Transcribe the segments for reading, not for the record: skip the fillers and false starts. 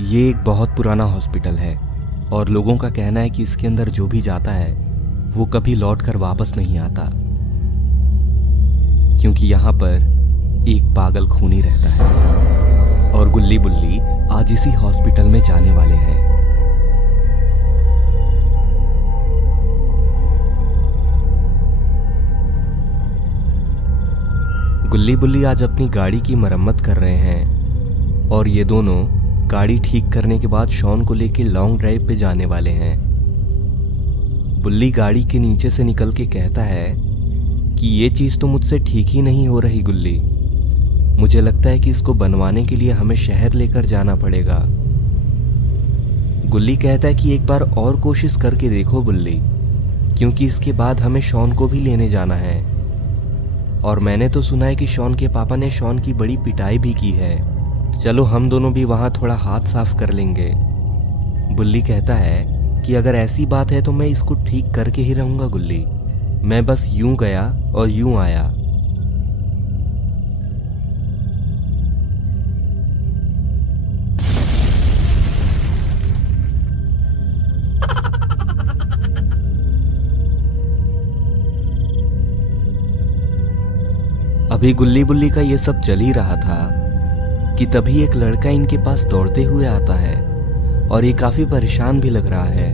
ये एक बहुत पुराना हॉस्पिटल है और लोगों का कहना है कि इसके अंदर जो भी जाता है वो कभी लौट कर वापस नहीं आता, क्योंकि यहाँ पर एक पागल खूनी रहता है और गुल्ली बुल्ली आज इसी हॉस्पिटल में जाने वाले हैं। गुल्ली बुल्ली आज अपनी गाड़ी की मरम्मत कर रहे हैं और ये दोनों गाड़ी ठीक करने के बाद शॉन को लेकर लॉन्ग ड्राइव पे जाने वाले हैं। बुल्ली गाड़ी के नीचे से निकल के कहता है कि ये चीज़ तो मुझसे ठीक ही नहीं हो रही गुल्ली, मुझे लगता है कि इसको बनवाने के लिए हमें शहर लेकर जाना पड़ेगा। गुल्ली कहता है कि एक बार और कोशिश करके देखो बुल्ली, क्योंकि इसके बाद हमें शॉन को भी लेने जाना है और मैंने तो सुना है कि शॉन के पापा ने शॉन की बड़ी पिटाई भी की है। चलो हम दोनों भी वहाँ थोड़ा हाथ साफ कर लेंगे। बुल्ली कहता है कि अगर ऐसी बात है तो मैं इसको ठीक करके ही रहूँगा गुल्ली, मैं बस यूं गया और यूं आया। अभी गुल्ली बुल्ली का ये सब चल ही रहा था कि तभी एक लड़का इनके पास दौड़ते हुए आता है और ये काफी परेशान भी लग रहा है।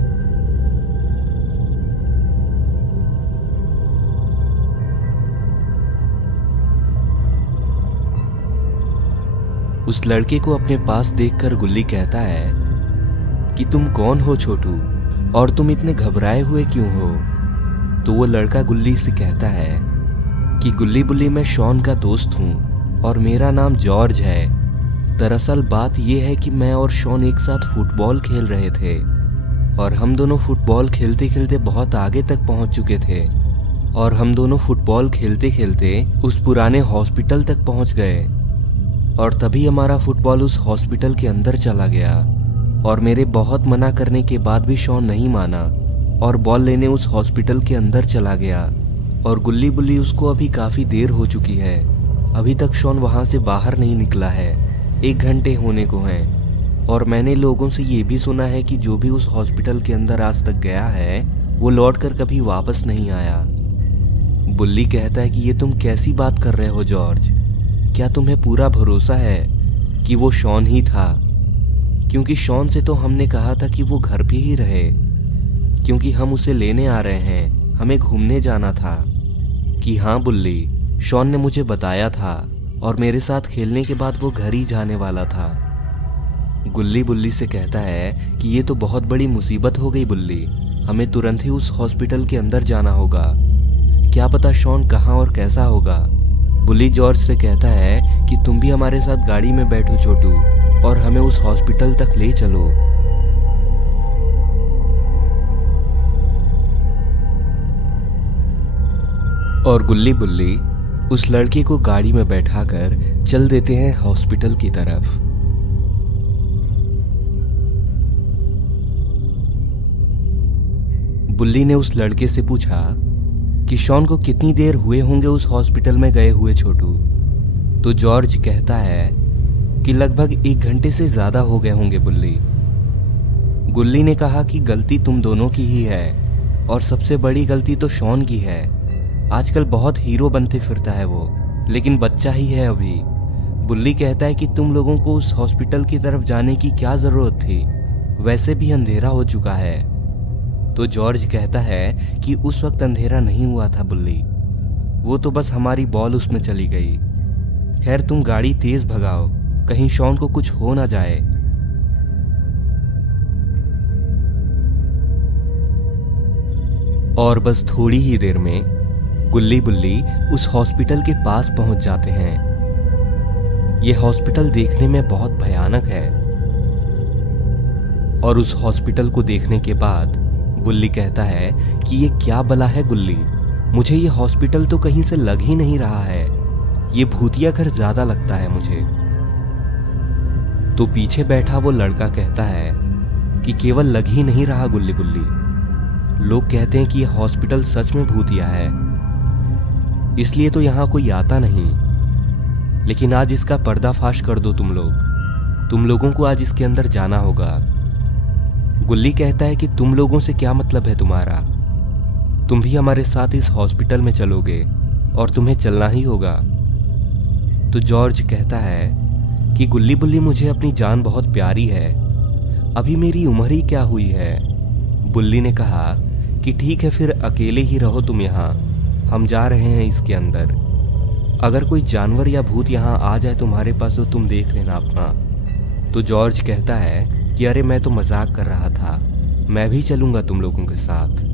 उस लड़के को अपने पास देखकर गुल्ली कहता है कि तुम कौन हो छोटू और तुम इतने घबराए हुए क्यों हो। तो वो लड़का गुल्ली से कहता है कि गुल्ली बुल्ली मैं शॉन का दोस्त हूँ और मेरा नाम जॉर्ज है। दरअसल बात यह है कि मैं और शॉन एक साथ फुटबॉल खेल रहे थे और हम दोनों फुटबॉल खेलते खेलते बहुत आगे तक पहुंच चुके थे और हम दोनों फुटबॉल खेलते खेलते उस पुराने हॉस्पिटल तक पहुंच गए और तभी हमारा फुटबॉल उस हॉस्पिटल के अंदर चला गया और मेरे बहुत मना करने के बाद भी शॉन नहीं माना और बॉल लेने उस हॉस्पिटल के अंदर चला गया और गुल्ली बुल्ली उसको अभी काफ़ी देर हो चुकी है, अभी तक शॉन वहाँ से बाहर नहीं निकला है, 1 घंटे होने को हैं और मैंने लोगों से ये भी सुना है कि जो भी उस हॉस्पिटल के अंदर आज तक गया है वो लौटकर कभी वापस नहीं आया। बुल्ली कहता है कि ये तुम कैसी बात कर रहे हो जॉर्ज, क्या तुम्हें पूरा भरोसा है कि वो शॉन ही था? क्योंकि शॉन से तो हमने कहा था कि वो घर पे ही रहे, क्योंकि हम उसे लेने आ रहे हैं, हमें घूमने जाना था। कि हाँ बुल्ली, शॉन ने मुझे बताया था और मेरे साथ खेलने के बाद वो घर ही जाने वाला था। गुल्ली बुल्ली से कहता है कि ये तो बहुत बड़ी मुसीबत हो गई बुल्ली, हमें तुरंत ही उस हॉस्पिटल के अंदर जाना होगा, क्या पता शॉन कहाँ और कैसा होगा। बुल्ली जॉर्ज से कहता है कि तुम भी हमारे साथ गाड़ी में बैठो छोटू और हमें उस हॉस्पिटल तक ले चलो। और गुल्ली बुल्ली उस लड़के को गाड़ी में बैठाकर चल देते हैं हॉस्पिटल की तरफ। बुल्ली ने उस लड़के से पूछा कि शॉन को कितनी देर हुए होंगे उस हॉस्पिटल में गए हुए छोटू। तो जॉर्ज कहता है कि लगभग 1 घंटे से ज़्यादा हो गए होंगे बुल्ली। गुल्ली ने कहा कि गलती तुम दोनों की ही है और सबसे बड़ी गलती तो शॉन की है। आजकल बहुत हीरो बनते फिरता है वो, लेकिन बच्चा ही है अभी। बुल्ली कहता है कि तुम लोगों को उस हॉस्पिटल की तरफ जाने की क्या ज़रूरत थी, वैसे भी अंधेरा हो चुका है। तो जॉर्ज कहता है कि उस वक्त अंधेरा नहीं हुआ था बुल्ली, वो तो बस हमारी बॉल उसमें चली गई। खैर तुम गाड़ी तेज भगाओ, कहीं शॉन को कुछ हो ना जाए। और बस थोड़ी ही देर में गुल्ली बुल्ली उस हॉस्पिटल के पास पहुंच जाते हैं। यह हॉस्पिटल देखने में बहुत भयानक है और उस हॉस्पिटल को देखने के बाद बुल्ली कहता है कि ये क्या बला है गुल्ली, मुझे ये हॉस्पिटल तो कहीं से लग ही नहीं रहा है, ये भूतिया घर ज्यादा लगता है मुझे। तो पीछे बैठा वो लड़का कहता है कि केवल लग ही नहीं रहा गुल्ली बुल्ली, लोग कहते हैं कि यह हॉस्पिटल सच में भूतिया है, इसलिए तो यहाँ कोई आता नहीं। लेकिन आज इसका पर्दाफाश कर दो तुम लोग। तुम लोगों को आज इसके अंदर जाना होगा। गुल्ली कहता है कि तुम लोगों से क्या मतलब है तुम्हारा, तुम भी हमारे साथ इस हॉस्पिटल में चलोगे और तुम्हें चलना ही होगा। तो जॉर्ज कहता है कि गुल्ली बुल्ली मुझे अपनी जान बहुत प्यारी है, अभी मेरी उम्र ही क्या हुई है। बुल्ली ने कहा कि ठीक है फिर अकेले ही रहो तुम यहाँ, हम जा रहे हैं इसके अंदर। अगर कोई जानवर या भूत यहाँ आ जाए तुम्हारे पास तो तुम देख लेना अपना। तो जॉर्ज कहता है कि अरे मैं तो मजाक कर रहा था, मैं भी चलूंगा तुम लोगों के साथ।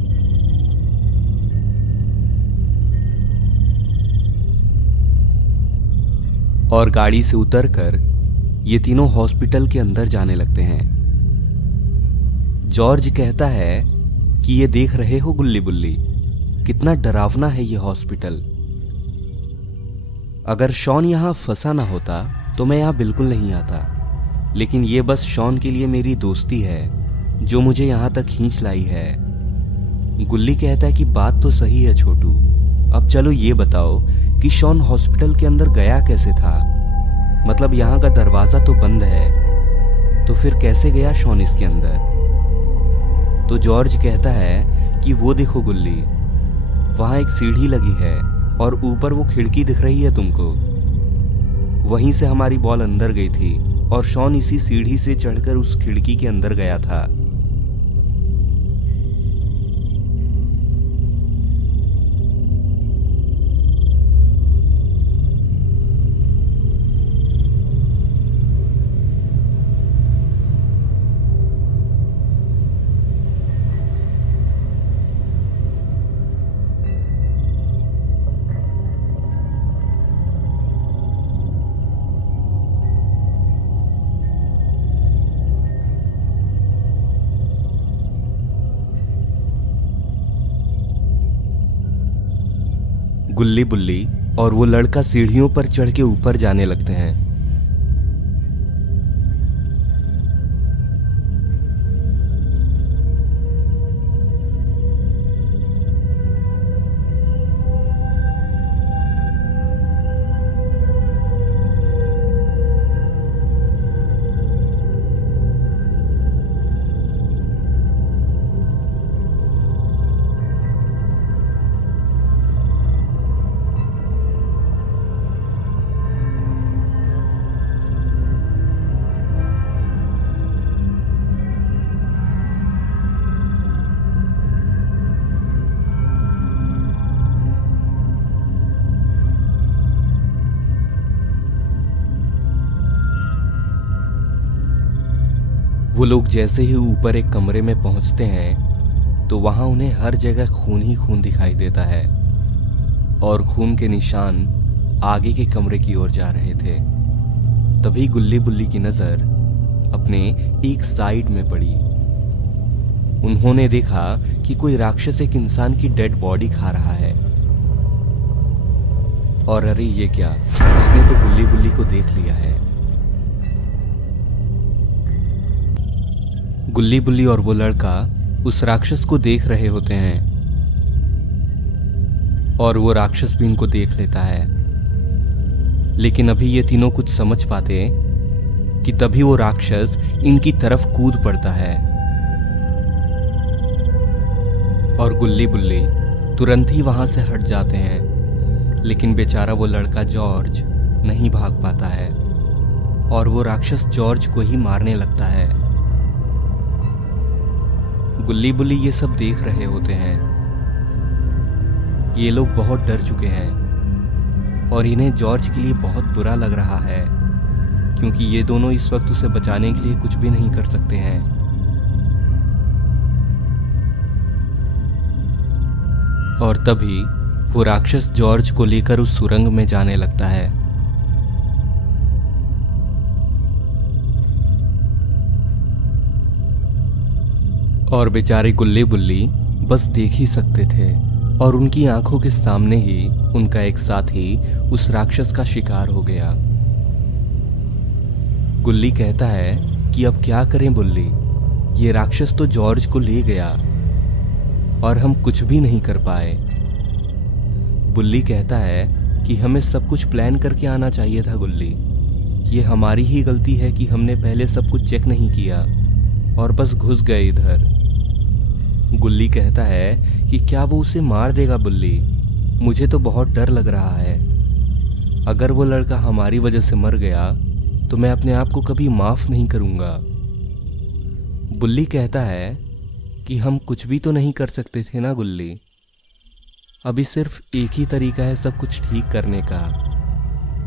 और गाड़ी से उतरकर ये तीनों हॉस्पिटल के अंदर जाने लगते हैं। जॉर्ज कहता है कि ये देख रहे हो गुल्ली बुल्ली, कितना डरावना है ये हॉस्पिटल। अगर शॉन यहाँ फंसा ना होता तो मैं यहाँ बिल्कुल नहीं आता, लेकिन ये बस शॉन के लिए मेरी दोस्ती है जो मुझे यहाँ तक खींच लाई है। गुल्ली कहता है कि बात तो सही है छोटू, अब चलो ये बताओ कि शॉन हॉस्पिटल के अंदर गया कैसे था, मतलब यहाँ का दरवाजा तो बंद है, तो फिर कैसे गया शॉन इसके अंदर। तो जॉर्ज कहता है कि वो देखो गुल्ली, वहां एक सीढ़ी लगी है और ऊपर वो खिड़की दिख रही है तुमको, वहीं से हमारी बॉल अंदर गई थी और शॉन इसी सीढ़ी से चढ़कर उस खिड़की के अंदर गया था। गुल्ली बुल्ली और वो लड़का सीढ़ियों पर चढ़ के ऊपर जाने लगते हैं। वो लोग जैसे ही ऊपर एक कमरे में पहुंचते हैं तो वहां उन्हें हर जगह खून ही खून दिखाई देता है और खून के निशान आगे के कमरे की ओर जा रहे थे। तभी गुल्ली बुल्ली की नजर अपने एक साइड में पड़ी। उन्होंने देखा कि कोई राक्षस एक इंसान की डेड बॉडी खा रहा है। और अरे ये क्या, इसने तो गुल्ली बुल्ली को देख लिया है। गुल्ली बुल्ली और वो लड़का उस राक्षस को देख रहे होते हैं और वो राक्षस भी इनको देख लेता है। लेकिन अभी ये तीनों कुछ समझ पाते कि तभी वो राक्षस इनकी तरफ कूद पड़ता है और गुल्ली बुल्ली तुरंत ही वहां से हट जाते हैं। लेकिन बेचारा वो लड़का जॉर्ज नहीं भाग पाता है और वो राक्षस जॉर्ज को ही मारने लगता है। गुल्ली बुल्ली ये सब देख रहे होते हैं। ये लोग बहुत डर चुके हैं और इन्हें जॉर्ज के लिए बहुत बुरा लग रहा है क्योंकि ये दोनों इस वक्त उसे बचाने के लिए कुछ भी नहीं कर सकते हैं। और तभी वो राक्षस जॉर्ज को लेकर उस सुरंग में जाने लगता है। और बेचारे गुल्ली बुल्ली बस देख ही सकते थे और उनकी आंखों के सामने ही उनका एक साथी उस राक्षस का शिकार हो गया। गुल्ली कहता है कि अब क्या करें बुल्ली, ये राक्षस तो जॉर्ज को ले गया और हम कुछ भी नहीं कर पाए। बुल्ली कहता है कि हमें सब कुछ प्लान करके आना चाहिए था गुल्ली, ये हमारी ही गलती है कि हमने पहले सब कुछ चेक नहीं किया और बस घुस गए इधर। गुल्ली कहता है कि क्या वो उसे मार देगा बुल्ली? मुझे तो बहुत डर लग रहा है। अगर वो लड़का हमारी वजह से मर गया तो मैं अपने आप को कभी माफ नहीं करूंगा। बुल्ली कहता है कि हम कुछ भी तो नहीं कर सकते थे ना गुल्ली। अभी सिर्फ एक ही तरीका है सब कुछ ठीक करने का।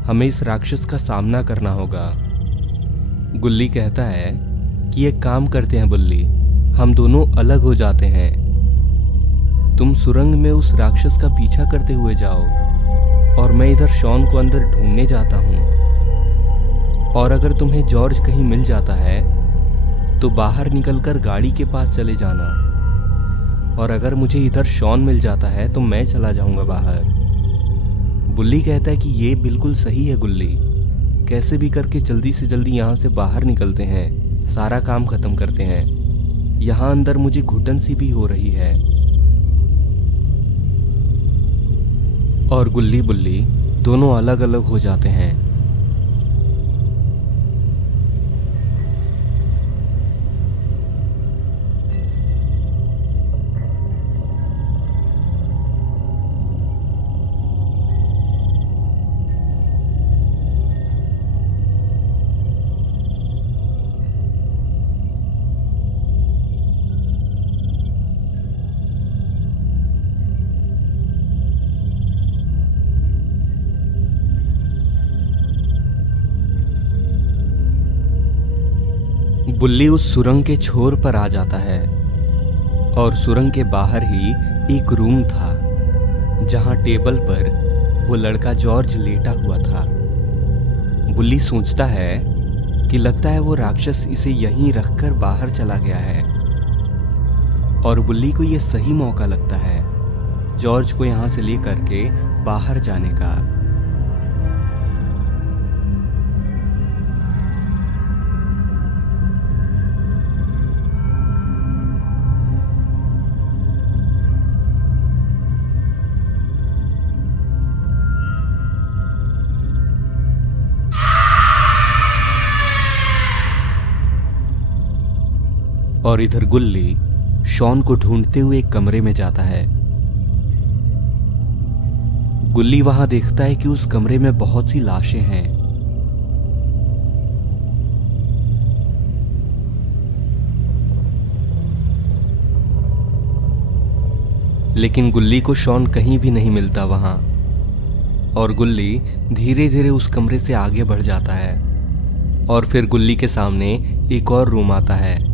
हमें इस राक्षस का सामना करना होगा। गुल्ली कहता है कि एक काम करते हैं बुल्ली, हम दोनों अलग हो जाते हैं। तुम सुरंग में उस राक्षस का पीछा करते हुए जाओ और मैं इधर शॉन को अंदर ढूंढने जाता हूँ। और अगर तुम्हें जॉर्ज कहीं मिल जाता है तो बाहर निकलकर गाड़ी के पास चले जाना। और अगर मुझे इधर शॉन मिल जाता है तो मैं चला जाऊंगा बाहर। बुल्ली कहता है कि ये बिल्कुल सही है गुल्ली, कैसे भी करके जल्दी से जल्दी यहाँ से बाहर निकलते हैं, सारा काम खत्म करते हैं। यहाँ अंदर मुझे घुटन सी भी हो रही है। और गुल्ली बुल्ली दोनों अलग अलग हो जाते हैं। बुल्ली उस सुरंग के छोर पर आ जाता है और सुरंग के बाहर ही एक रूम था जहां टेबल पर वो लड़का जॉर्ज लेटा हुआ था। बुल्ली सोचता है कि लगता है वो राक्षस इसे यहीं रखकर बाहर चला गया है। और बुल्ली को ये सही मौका लगता है जॉर्ज को यहाँ से लेकर के बाहर जाने का। और इधर गुल्ली शॉन को ढूंढते हुए एक कमरे में जाता है। गुल्ली वहां देखता है कि उस कमरे में बहुत सी लाशें हैं। लेकिन गुल्ली को शॉन कहीं भी नहीं मिलता वहां। और गुल्ली धीरे धीरे उस कमरे से आगे बढ़ जाता है और फिर गुल्ली के सामने एक और रूम आता है।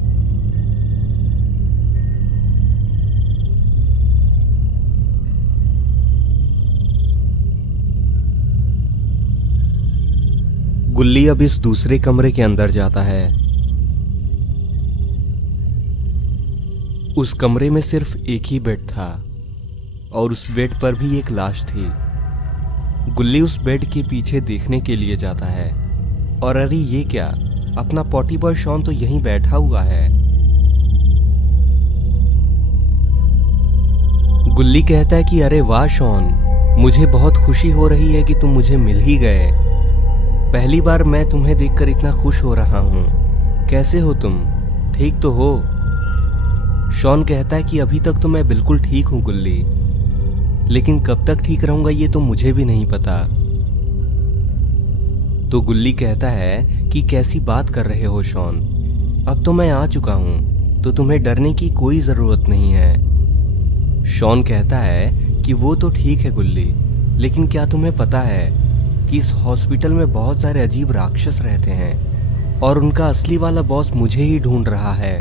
गुल्ली अब इस दूसरे कमरे के अंदर जाता है। उस कमरे में सिर्फ एक ही बेड था और उस बेड पर भी एक लाश थी। गुल्ली उस बेड के पीछे देखने के लिए जाता है और अरे ये क्या, अपना पॉटी बॉय शॉन तो यहीं बैठा हुआ है। गुल्ली कहता है कि अरे वाह शॉन, मुझे बहुत खुशी हो रही है कि तुम मुझे मिल ही गए। पहली बार मैं तुम्हें देखकर इतना खुश हो रहा हूँ। कैसे हो तुम, ठीक तो हो? शॉन कहता है कि अभी तक तो मैं बिल्कुल ठीक हूँ गुल्ली, लेकिन कब तक ठीक रहूंगा ये तो मुझे भी नहीं पता। तो गुल्ली कहता है कि कैसी बात कर रहे हो शॉन, अब तो मैं आ चुका हूँ तो तुम्हें डरने की कोई ज़रूरत नहीं है। शॉन कहता है कि वो तो ठीक है गुल्ली, लेकिन क्या तुम्हें पता है कि इस हॉस्पिटल में बहुत सारे अजीब राक्षस रहते हैं और उनका असली वाला बॉस मुझे ही ढूंढ रहा है।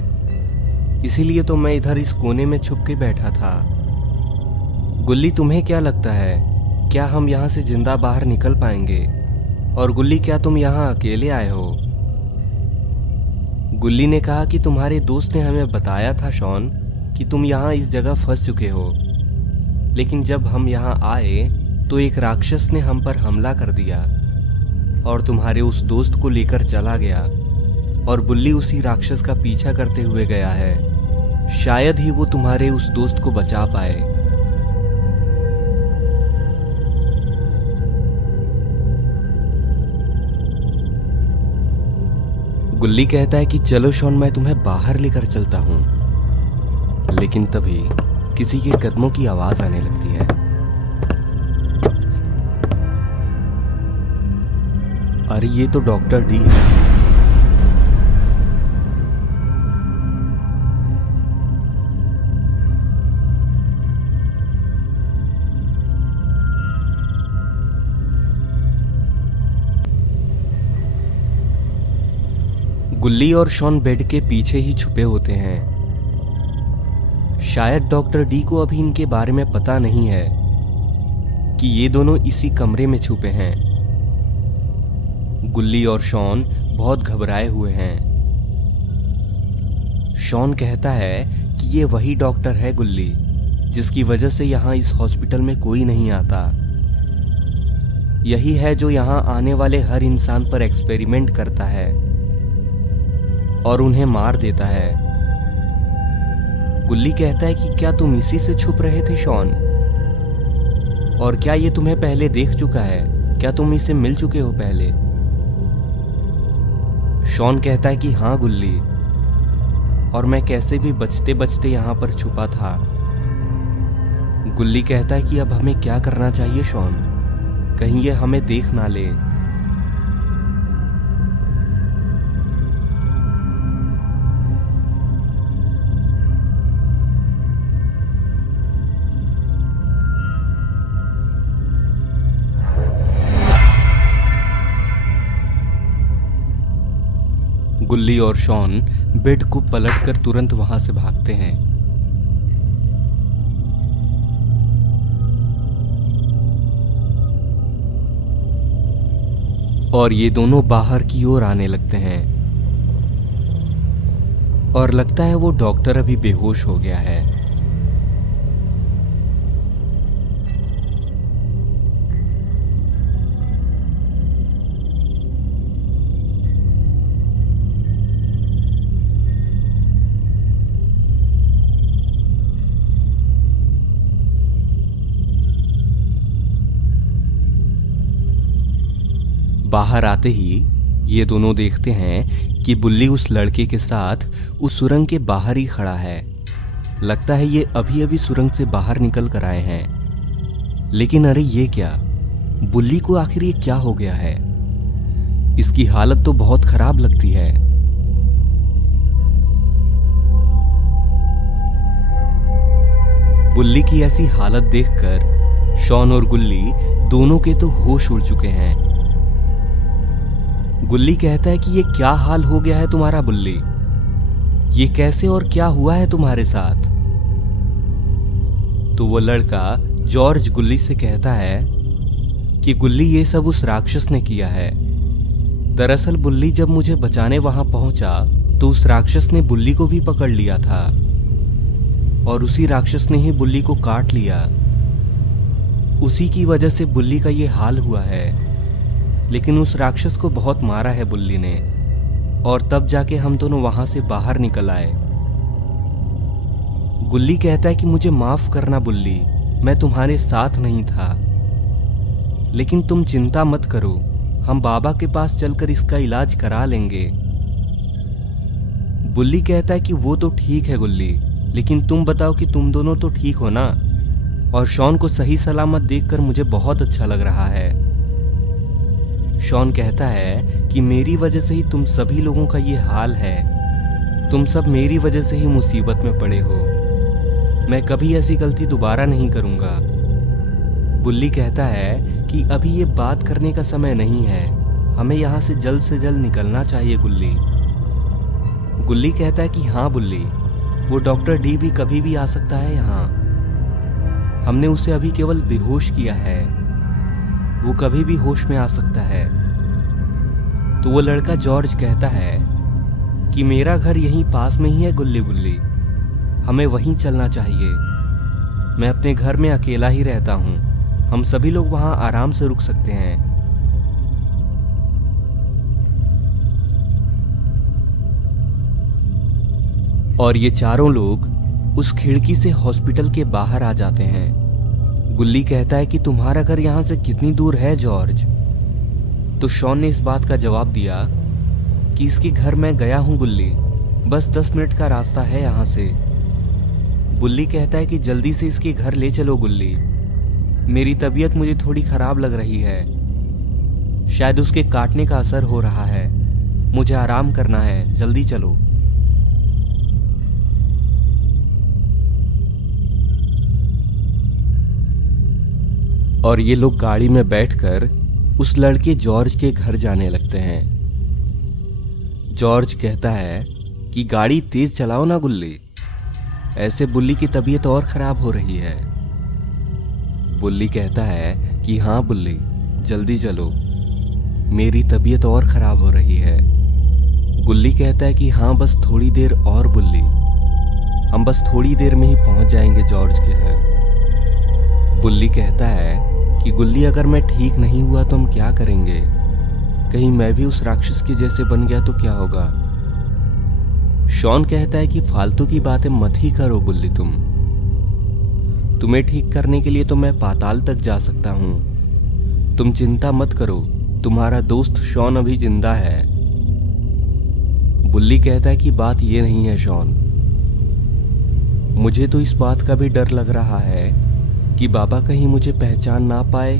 इसीलिए तो मैं इधर इस कोने में छुप के बैठा था। गुल्ली तुम्हें क्या लगता है, क्या हम यहाँ से जिंदा बाहर निकल पाएंगे? और गुल्ली क्या तुम यहाँ अकेले आए हो? गुल्ली ने कहा कि तुम्हारे दोस्त ने हमें बताया था शॉन कि तुम यहाँ इस जगह फंस चुके हो, लेकिन जब हम यहाँ आए तो एक राक्षस ने हम पर हमला कर दिया और तुम्हारे उस दोस्त को लेकर चला गया और बुल्ली उसी राक्षस का पीछा करते हुए गया है। शायद ही वो तुम्हारे उस दोस्त को बचा पाए। गुल्ली कहता है कि चलो शॉन, मैं तुम्हें बाहर लेकर चलता हूं। लेकिन तभी किसी के कदमों की आवाज आने लगती है। अरे ये तो डॉक्टर डी है। गुल्ली और शॉन बेड के पीछे ही छुपे होते हैं। शायद डॉक्टर डी को अभी इनके बारे में पता नहीं है कि ये दोनों इसी कमरे में छुपे हैं। गुल्ली और शॉन बहुत घबराए हुए हैं। शॉन कहता है कि ये वही डॉक्टर है गुल्ली, जिसकी वजह से यहाँ इस हॉस्पिटल में कोई नहीं आता। यही है जो यहाँ आने वाले हर इंसान पर एक्सपेरिमेंट करता है और उन्हें मार देता है। गुल्ली कहता है कि क्या तुम इसी से छुप रहे थे शॉन? और क्या ये तुम्हें पहले देख चुका है? क्या तुम इससे मिल चुके हो पहले? शॉन कहता है कि हाँ गुल्ली, और मैं कैसे भी बचते बचते यहां पर छुपा था। गुल्ली कहता है कि अब हमें क्या करना चाहिए शॉन? कहीं ये हमें देख ना ले। गुल्ली और शॉन बेड को पलटकर तुरंत वहां से भागते हैं। और ये दोनों बाहर की ओर आने लगते हैं और लगता है वो डॉक्टर अभी बेहोश हो गया है। बाहर आते ही ये दोनों देखते हैं कि बुल्ली उस लड़के के साथ उस सुरंग के बाहर ही खड़ा है। लगता है ये अभी अभी सुरंग से बाहर निकल कर आए हैं। लेकिन अरे ये क्या, बुल्ली को आखिर ये क्या हो गया है? इसकी हालत तो बहुत खराब लगती है। बुल्ली की ऐसी हालत देखकर शॉन और गुल्ली दोनों के तो होश उड़ चुके हैं। गुल्ली कहता है कि ये क्या हाल हो गया है तुम्हारा बुल्ली? ये कैसे और क्या हुआ है तुम्हारे साथ? तो वो लड़का जॉर्ज गुल्ली से कहता है कि गुल्ली ये सब उस राक्षस ने किया है। दरअसल बुल्ली जब मुझे बचाने वहां पहुंचा तो उस राक्षस ने बुल्ली को भी पकड़ लिया था और उसी राक्षस ने ही बुल्ली को काट लिया। उसी की वजह से बुल्ली का ये हाल हुआ है। लेकिन उस राक्षस को बहुत मारा है बुल्ली ने, और तब जाके हम दोनों वहां से बाहर निकल आए। गुल्ली कहता है कि मुझे माफ करना बुल्ली, मैं तुम्हारे साथ नहीं था। लेकिन तुम चिंता मत करो, हम बाबा के पास चलकर इसका इलाज करा लेंगे। बुल्ली कहता है कि वो तो ठीक है गुल्ली, लेकिन तुम बताओ कि तुम दोनों तो ठीक हो ना? और शॉन को सही सलामत देखकर मुझे बहुत अच्छा लग रहा है। शॉन कहता है कि मेरी वजह से ही तुम सभी लोगों का ये हाल है। तुम सब मेरी वजह से ही मुसीबत में पड़े हो। मैं कभी ऐसी गलती दोबारा नहीं करूंगा। बुल्ली कहता है कि अभी ये बात करने का समय नहीं है, हमें यहाँ से जल्द निकलना चाहिए गुल्ली। गुल्ली कहता है कि हाँ बुल्ली, वो डॉक्टर डी भी कभी भी आ सकता है यहाँ। हमने उसे अभी केवल बेहोश किया है, वो कभी भी होश में आ सकता है। तो वो लड़का जॉर्ज कहता है कि मेरा घर यहीं पास में ही है गुल्ली बुल्ली, हमें वहीं चलना चाहिए। मैं अपने घर में अकेला ही रहता हूँ, हम सभी लोग वहां आराम से रुक सकते हैं। और ये चारों लोग उस खिड़की से हॉस्पिटल के बाहर आ जाते हैं। गुल्ली कहता है कि तुम्हारा घर यहां से कितनी दूर है जॉर्ज? तो शॉन ने इस बात का जवाब दिया कि इसके घर मैं गया हूँ गुल्ली, बस 10 मिनट का रास्ता है यहाँ से। बुल्ली कहता है कि जल्दी से इसके घर ले चलो गुल्ली, मेरी तबीयत मुझे थोड़ी खराब लग रही है, शायद उसके काटने का असर हो रहा है, मुझे आराम करना है, जल्दी चलो। और ये लोग गाड़ी में बैठकर उस लड़के जॉर्ज के घर जाने लगते हैं। जॉर्ज कहता है कि गाड़ी तेज चलाओ ना गुल्ली, ऐसे बुल्ली की तबीयत और खराब हो रही है। बुल्ली कहता है कि हाँ बुल्ली, जल्दी चलो, मेरी तबीयत और खराब हो रही है। गुल्ली कहता है कि हाँ बस थोड़ी देर और बुल्ली, हम बस थोड़ी देर में ही पहुंच जाएंगे जॉर्ज के घर। बुल्ली कहता है कि गुल्ली अगर मैं ठीक नहीं हुआ तो हम क्या करेंगे, कहीं मैं भी उस राक्षस के जैसे बन गया तो क्या होगा। शॉन कहता है कि फालतू की बातें मत ही करो बुल्ली, तुम्हें ठीक करने के लिए तो मैं पाताल तक जा सकता हूं, तुम चिंता मत करो, तुम्हारा दोस्त शॉन अभी जिंदा है। बुल्ली कहता है कि बात ये नहीं है शॉन, मुझे तो इस बात का भी डर लग रहा है कि बाबा कहीं मुझे पहचान ना पाए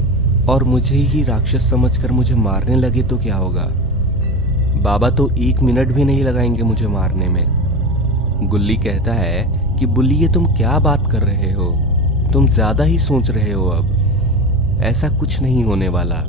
और मुझे ही राक्षस समझकर मुझे मारने लगे तो क्या होगा। बाबा तो 1 मिनट भी नहीं लगाएंगे मुझे मारने में। गुल्ली कहता है कि बुल्ली ये तुम क्या बात कर रहे हो, तुम ज्यादा ही सोच रहे हो, अब ऐसा कुछ नहीं होने वाला।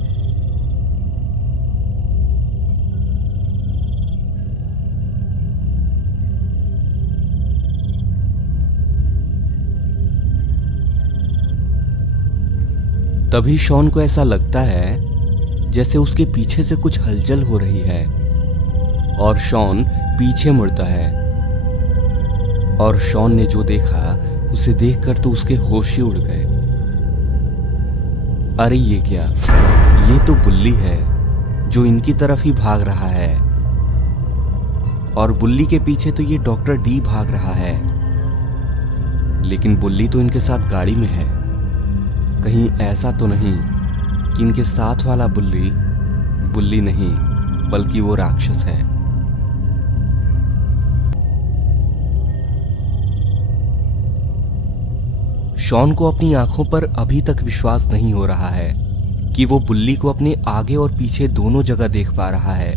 तभी शॉन को ऐसा लगता है जैसे उसके पीछे से कुछ हलचल हो रही है और शॉन पीछे मुड़ता है। और शॉन ने जो देखा उसे देखकर तो उसके होश ही उड़ गए। अरे ये क्या, ये तो बुल्ली है जो इनकी तरफ ही भाग रहा है और बुल्ली के पीछे तो ये डॉक्टर डी भाग रहा है, लेकिन बुल्ली तो इनके साथ गाड़ी में है। कहीं ऐसा तो नहीं कि इनके साथ वाला बुल्ली बुल्ली नहीं बल्कि वो राक्षस है। शॉन को अपनी आंखों पर अभी तक विश्वास नहीं हो रहा है कि वो बुल्ली को अपने आगे और पीछे दोनों जगह देख पा रहा है।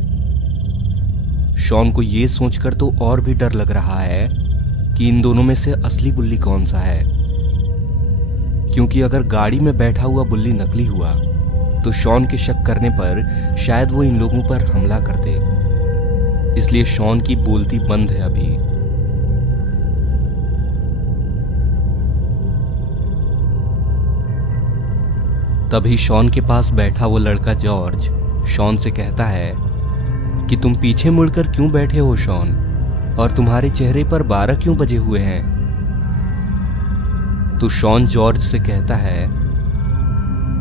शॉन को ये सोचकर तो और भी डर लग रहा है कि इन दोनों में से असली बुल्ली कौन सा है, क्योंकि अगर गाड़ी में बैठा हुआ बुल्ली नकली हुआ तो शॉन के शक करने पर शायद वो इन लोगों पर हमला कर दे, इसलिए शॉन की बोलती बंद है अभी। तभी शॉन के पास बैठा वो लड़का जॉर्ज शॉन से कहता है कि तुम पीछे मुड़कर क्यों बैठे हो शॉन, और तुम्हारे चेहरे पर 12 क्यों बजे हुए हैं। तो शॉन जॉर्ज से कहता है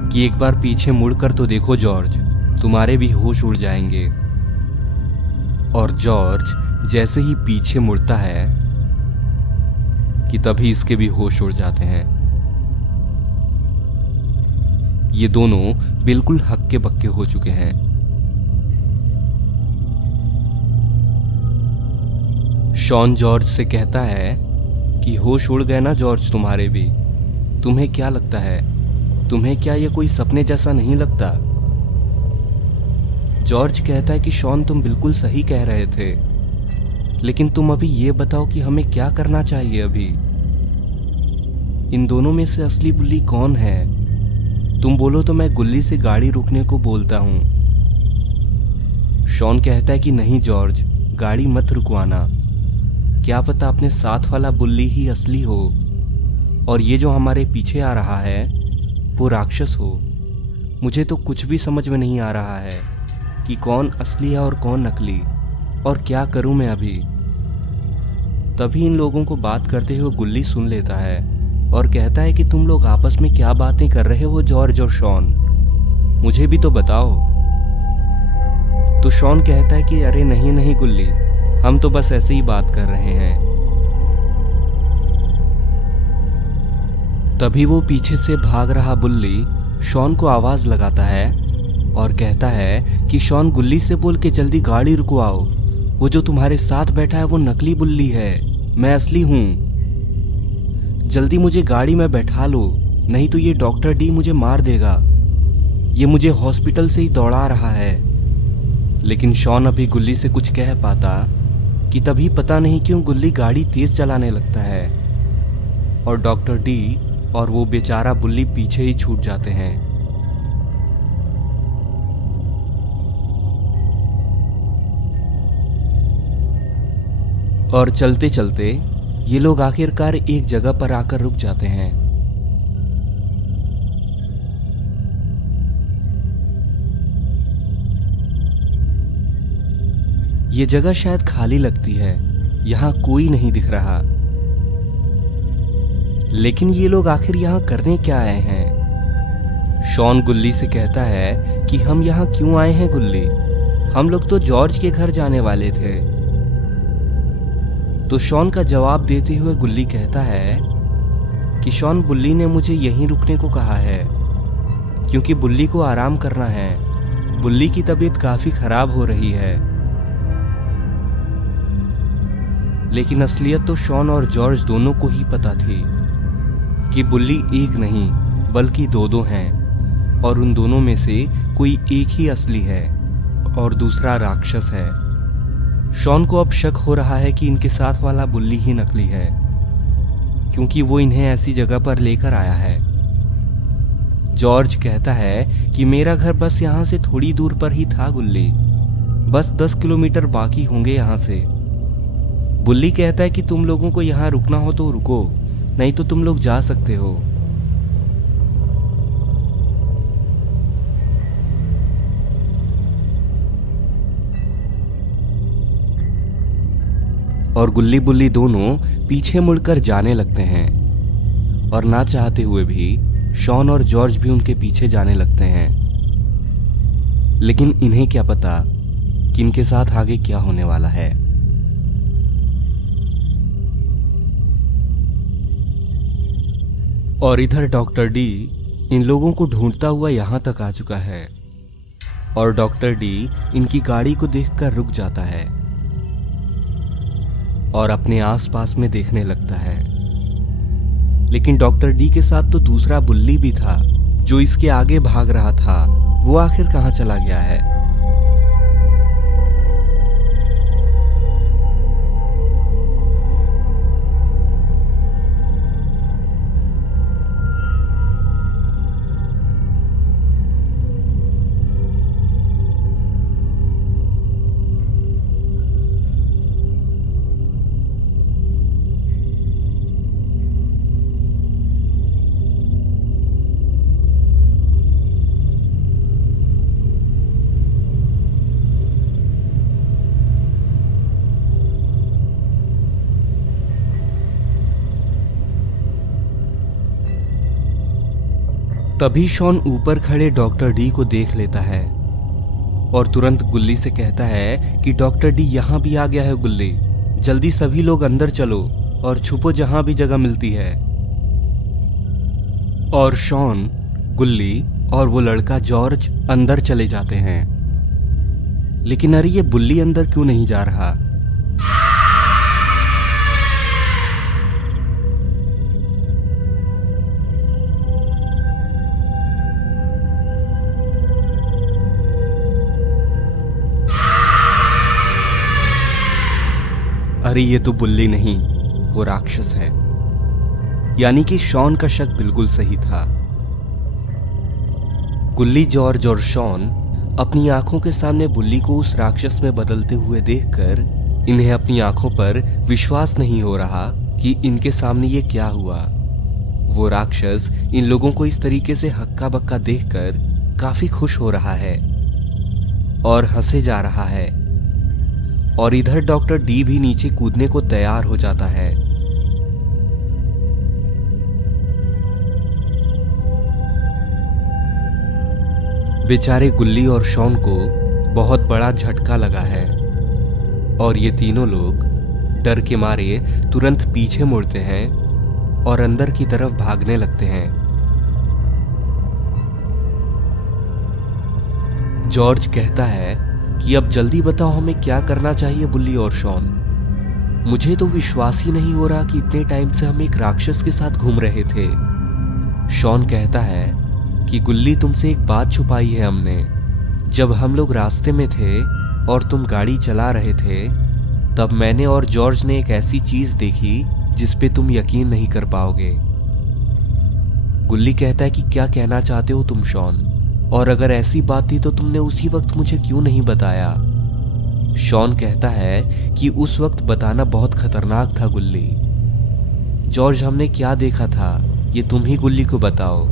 कि एक बार पीछे मुड़कर तो देखो जॉर्ज, तुम्हारे भी होश उड़ जाएंगे। और जॉर्ज जैसे ही पीछे मुड़ता है कि तभी इसके भी होश उड़ जाते हैं। ये दोनों बिल्कुल हक्के बक्के हो चुके हैं। शॉन जॉर्ज से कहता है कि होश उड़ गए ना जॉर्ज तुम्हारे भी, तुम्हें क्या लगता है, तुम्हें क्या ये कोई सपने जैसा नहीं लगता। जॉर्ज कहता है कि शॉन तुम बिल्कुल सही कह रहे थे, लेकिन तुम अभी ये बताओ कि हमें क्या करना चाहिए अभी। इन दोनों में से असली बुल्ली कौन है, तुम बोलो तो मैं गुल्ली से गाड़ी रुकने को बोलता हूं। शॉन कहता है कि नहीं जॉर्ज, गाड़ी मत रुकवाना, क्या पता अपने साथ वाला बुल्ली ही असली हो और ये जो हमारे पीछे आ रहा है वो राक्षस हो। मुझे तो कुछ भी समझ में नहीं आ रहा है कि कौन असली है और कौन नकली, और क्या करूं मैं अभी। तभी इन लोगों को बात करते हुए गुल्ली सुन लेता है और कहता है कि तुम लोग आपस में क्या बातें कर रहे हो जॉर्ज और शॉन, मुझे भी तो बताओ। तो शॉन कहता है कि अरे नहीं नहीं गुल्ली, हम तो बस ऐसे ही बात कर रहे हैं। तभी वो पीछे से भाग रहा बुल्ली शॉन को आवाज लगाता है और कहता है कि शॉन गुल्ली से बोल के जल्दी गाड़ी रुकवाओ, वो जो तुम्हारे साथ बैठा है वो नकली बुल्ली है, मैं असली हूं। जल्दी मुझे गाड़ी में बैठा लो, नहीं तो ये डॉक्टर डी मुझे मार देगा, ये मुझे हॉस्पिटल से ही दौड़ा रहा है। लेकिन शॉन अभी गुल्ली से कुछ कह पाता कि तभी पता नहीं क्यों गुल्ली गाड़ी तेज चलाने लगता है और डॉक्टर डी और वो बेचारा बुल्ली पीछे ही छूट जाते हैं। और चलते चलते ये लोग आखिरकार एक जगह पर आकर रुक जाते हैं। ये जगह शायद खाली लगती है, यहां कोई नहीं दिख रहा। लेकिन ये लोग आखिर यहां करने क्या आए हैं? शॉन गुल्ली से कहता है कि हम यहां क्यों आए हैं गुल्ली, हम लोग तो जॉर्ज के घर जाने वाले थे। तो शॉन का जवाब देते हुए गुल्ली कहता है कि शॉन, बुल्ली ने मुझे यहीं रुकने को कहा है क्योंकि बुल्ली को आराम करना है, बुल्ली की तबीयत काफी खराब हो रही है। लेकिन असलियत तो शॉन और जॉर्ज दोनों को ही पता थी कि बुल्ली एक नहीं बल्कि दो हैं और उन दोनों में से कोई एक ही असली है और दूसरा राक्षस है। शॉन को अब शक हो रहा है कि इनके साथ वाला बुल्ली ही नकली है क्योंकि वो इन्हें ऐसी जगह पर लेकर आया है। जॉर्ज कहता है कि मेरा घर बस यहाँ से थोड़ी दूर पर ही था गुल्ली, बस 10 किलोमीटर बाकी होंगे यहाँ से। बुल्ली कहता है कि तुम लोगों को यहाँ रुकना हो तो रुको, नहीं तो तुम लोग जा सकते हो। और गुल्ली बुल्ली दोनों पीछे मुड़कर जाने लगते हैं और ना चाहते हुए भी शॉन और जॉर्ज भी उनके पीछे जाने लगते हैं। लेकिन इन्हें क्या पता कि इनके साथ आगे क्या होने वाला है। और इधर डॉक्टर डी इन लोगों को ढूंढता हुआ यहां तक आ चुका है और डॉक्टर डी इनकी गाड़ी को देखकर रुक जाता है और अपने आसपास में देखने लगता है। लेकिन डॉक्टर डी के साथ तो दूसरा बुल्ली भी था जो इसके आगे भाग रहा था, वो आखिर कहां चला गया है? तभी शॉन ऊपर खड़े डॉक्टर डी को देख लेता है और तुरंत गुल्ली से कहता है कि डॉक्टर डी यहां भी आ गया है गुल्ली, जल्दी सभी लोग अंदर चलो और छुपो जहां भी जगह मिलती है। और शॉन, गुल्ली और वो लड़का जॉर्ज अंदर चले जाते हैं। लेकिन अरे ये बुल्ली अंदर क्यों नहीं जा रहा? अरे ये तो बुल्ली नहीं, वो राक्षस है। यानी कि शॉन का शक बिल्कुल सही था। गुल्ली, जॉर्ज और शॉन अपनी आंखों के सामने बुल्ली को उस राक्षस में बदलते हुए देखकर इन्हें अपनी आंखों पर विश्वास नहीं हो रहा कि इनके सामने ये क्या हुआ। वो राक्षस इन लोगों को इस तरीके से हक्का बक्का देखकर काफी खुश हो रहा है और हंसे जा रहा है। और इधर डॉक्टर डी भी नीचे कूदने को तैयार हो जाता है। बेचारे गुल्ली और शॉन को बहुत बड़ा झटका लगा है और ये तीनों लोग डर के मारे तुरंत पीछे मुड़ते हैं और अंदर की तरफ भागने लगते हैं। जॉर्ज कहता है कि अब जल्दी बताओ हमें क्या करना चाहिए बुल्ली और शॉन। मुझे तो विश्वास ही नहीं हो रहा कि इतने टाइम से हम एक राक्षस के साथ घूम रहे थे। शॉन कहता है कि गुल्ली तुमसे एक बात छुपाई है हमने। जब हम लोग रास्ते में थे और तुम गाड़ी चला रहे थे, तब मैंने और जॉर्ज ने एक ऐसी चीज देखी जिस पे तुम यकीन नहीं कर पाओगे। गुल्ली कहता है कि क्या कहना चाहते हो तुम शॉन, और अगर ऐसी बात थी तो तुमने उसी वक्त मुझे क्यों नहीं बताया। शॉन कहता है कि उस वक्त बताना बहुत खतरनाक था गुल्ली। जॉर्ज हमने क्या देखा था ये तुम ही गुल्ली को बताओ।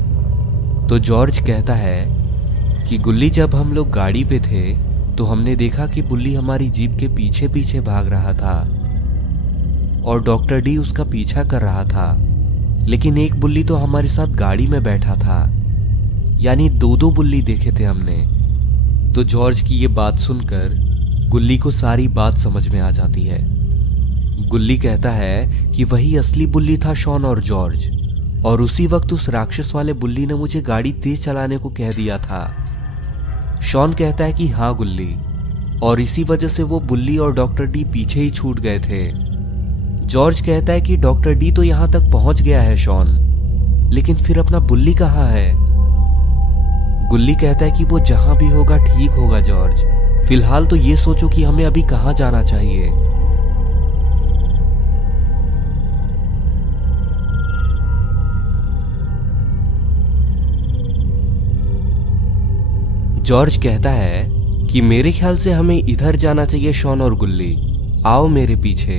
तो जॉर्ज कहता है कि गुल्ली जब हम लोग गाड़ी पे थे तो हमने देखा कि बुल्ली हमारी जीप के पीछे पीछे भाग रहा था और डॉक्टर डी उसका पीछा कर रहा था, लेकिन एक बुल्ली तो हमारे साथ गाड़ी में बैठा था, यानी दो दो बुल्ली देखे थे हमने। तो जॉर्ज की ये बात सुनकर गुल्ली को सारी बात समझ में आ जाती है। गुल्ली कहता है कि वही असली बुल्ली था शॉन और जॉर्ज, और उसी वक्त उस राक्षस वाले बुल्ली ने मुझे गाड़ी तेज चलाने को कह दिया था। शॉन कहता है कि हाँ गुल्ली, और इसी वजह से वो बुल्ली और डॉक्टर डी पीछे ही छूट गए थे। जॉर्ज कहता है कि डॉक्टर डी तो यहां तक पहुंच गया है शॉन, लेकिन फिर अपना बुल्ली कहाँ है। गुल्ली कहता है कि वो जहां भी होगा ठीक होगा जॉर्ज, फिलहाल तो ये सोचो कि हमें अभी कहां जाना चाहिए। जॉर्ज कहता है कि मेरे ख्याल से हमें इधर जाना चाहिए शॉन और गुल्ली, आओ मेरे पीछे।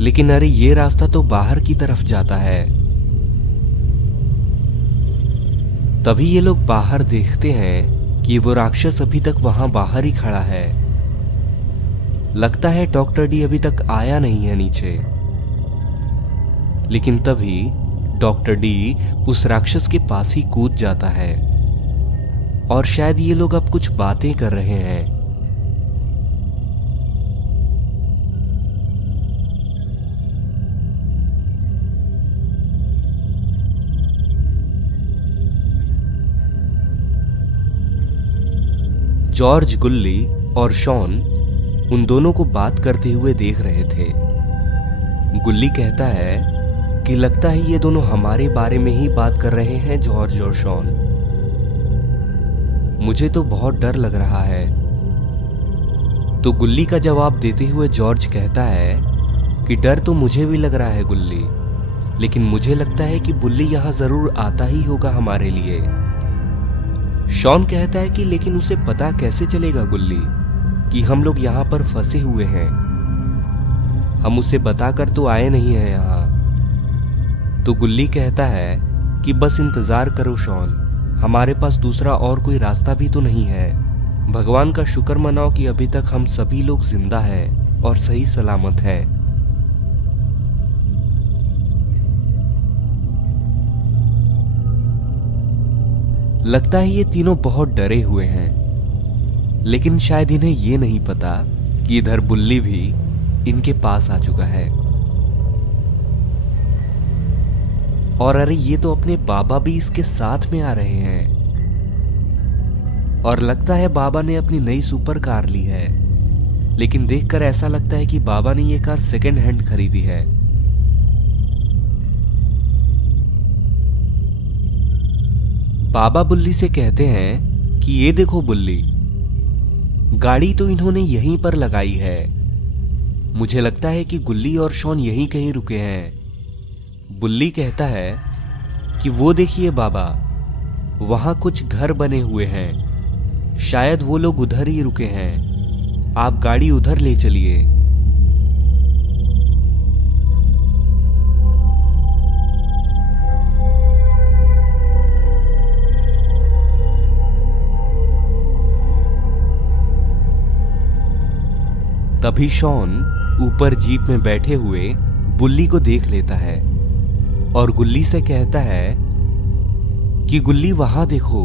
लेकिन अरे ये रास्ता तो बाहर की तरफ जाता है। तभी ये लोग बाहर देखते हैं कि वो राक्षस अभी तक वहां बाहर ही खड़ा है। लगता है डॉक्टर डी अभी तक आया नहीं है नीचे। लेकिन तभी डॉक्टर डी उस राक्षस के पास ही कूद जाता है और शायद ये लोग अब कुछ बातें कर रहे हैं। जॉर्ज, गुल्ली और शॉन उन दोनों को बात करते हुए देख रहे थे। गुल्ली कहता है कि लगता है ये दोनों हमारे बारे में ही बात कर रहे हैं जॉर्ज और शॉन। मुझे तो बहुत डर लग रहा है। तो गुल्ली का जवाब देते हुए जॉर्ज कहता है कि डर तो मुझे भी लग रहा है गुल्ली, लेकिन मुझे लगता है कि बुल्ली यहां जरूर आता ही होगा हमारे लिए। शॉन कहता है कि लेकिन उसे पता कैसे चलेगा गुल्ली कि हम लोग यहां पर फंसे हुए हैं। हम उसे बताकर तो आए नहीं हैं यहां। तो गुल्ली कहता है कि बस इंतजार करो शॉन, हमारे पास दूसरा और कोई रास्ता भी तो नहीं है। भगवान का शुक्र मनाओ कि अभी तक हम सभी लोग जिंदा हैं और सही सलामत हैं। लगता है ये तीनों बहुत डरे हुए हैं, लेकिन शायद इन्हें ये नहीं पता कि इधर बुल्ली भी इनके पास आ चुका है। और अरे ये तो अपने बाबा भी इसके साथ में आ रहे हैं, और लगता है बाबा ने अपनी नई सुपर कार ली है। लेकिन देखकर ऐसा लगता है कि बाबा ने ये कार सेकंड हैंड खरीदी है। बाबा बुल्ली से कहते हैं कि ये देखो बुल्ली, गाड़ी तो इन्होंने यहीं पर लगाई है। मुझे लगता है कि गुल्ली और शॉन यहीं कहीं रुके हैं। बुल्ली कहता है कि वो देखिए बाबा, वहां कुछ घर बने हुए हैं, शायद वो लोग उधर ही रुके हैं। आप गाड़ी उधर ले चलिए। तभी शॉन ऊपर जीप में बैठे हुए बुल्ली को देख लेता है और गुल्ली से कहता है कि गुल्ली वहां देखो,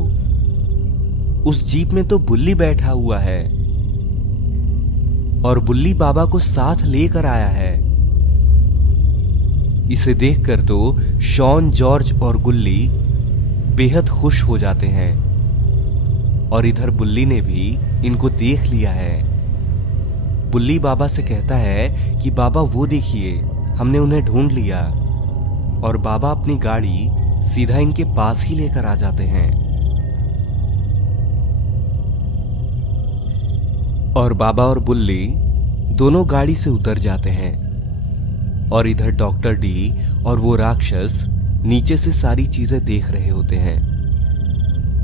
उस जीप में तो बुल्ली बैठा हुआ है और बुल्ली बाबा को साथ लेकर आया है। इसे देखकर तो शॉन, जॉर्ज और गुल्ली बेहद खुश हो जाते हैं। और इधर बुल्ली ने भी इनको देख लिया है। बुल्ली बाबा से कहता है कि बाबा वो देखिए, हमने उन्हें ढूंढ लिया। और बाबा अपनी गाड़ी सीधा इनके पास ही लेकर आ जाते हैं। और बाबा और बुल्ली दोनों गाड़ी से उतर जाते हैं। और इधर डॉक्टर डी और वो राक्षस नीचे से सारी चीजें देख रहे होते हैं।